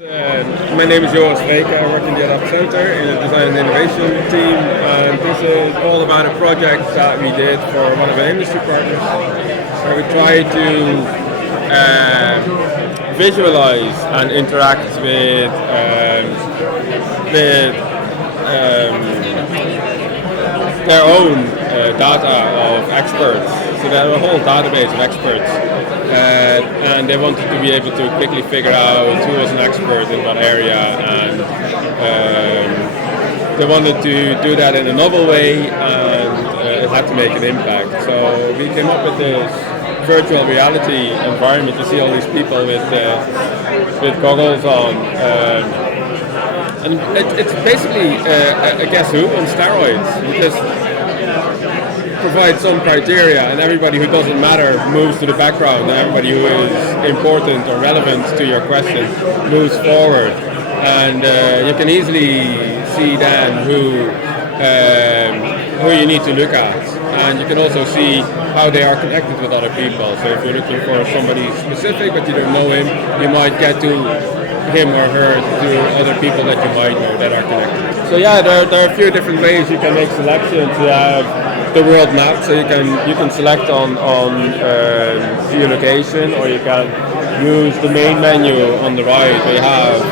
My name is Joas Vreeke. I work in the Adapt Center in the Design and Innovation team, and this is all about a project that we did for one of our industry partners, where we try to visualize and interact with their own data of experts. So they have a whole database of experts, and they wanted to be able to quickly figure out who was an expert in what area, and they wanted to do that in a novel way, and it had to make an impact. So we came up with this virtual reality environment. You see all these people with goggles on. And it's basically a Guess Who on steroids. You just provide some criteria, and everybody who doesn't matter moves to the background, and everybody who is important or relevant to your question moves forward. And you can easily see then who you need to look at. And you can also see how they are connected with other people. So if you're looking for somebody specific but you don't know him, you might get to him or her through other people that you might know that are connected. So yeah, there are a few different ways you can make selections. You have the world map, so you can select on geolocation, or you can use the main menu on the right where you have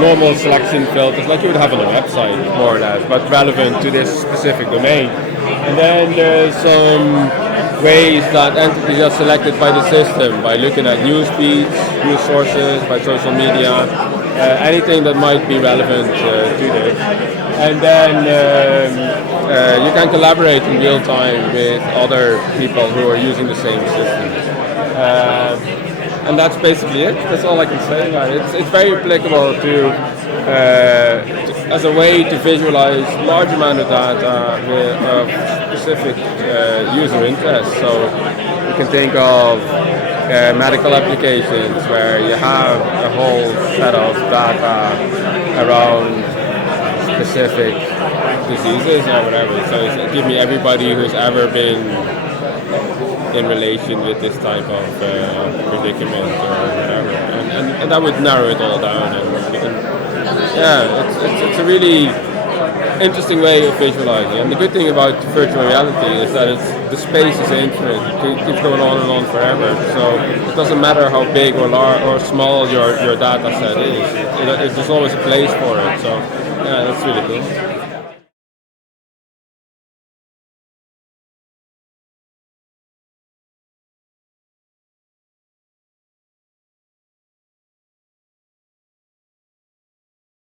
normal selection filters like you would have on a website, more or less, but relevant to this specific domain. And then there's some ways that entities are selected by the system by looking at news feeds, news sources, by social media, anything that might be relevant to this. And then you can collaborate in real time with other people who are using the same system. And that's basically it. That's all I can say about it. It's very applicable to as a way to visualize large amount of data with specific user interest. So you can think of medical applications where you have a whole set of data around specific diseases or whatever. So it's give me everybody who's ever been in relation with this type of predicament or whatever, and that would narrow it all down. And you can, it's a really interesting way of visualizing. And the good thing about virtual reality is that the space is infinite. It keeps going on and on forever. So it doesn't matter how big or large or small your data set is. There's always a place for it. So yeah, that's really cool.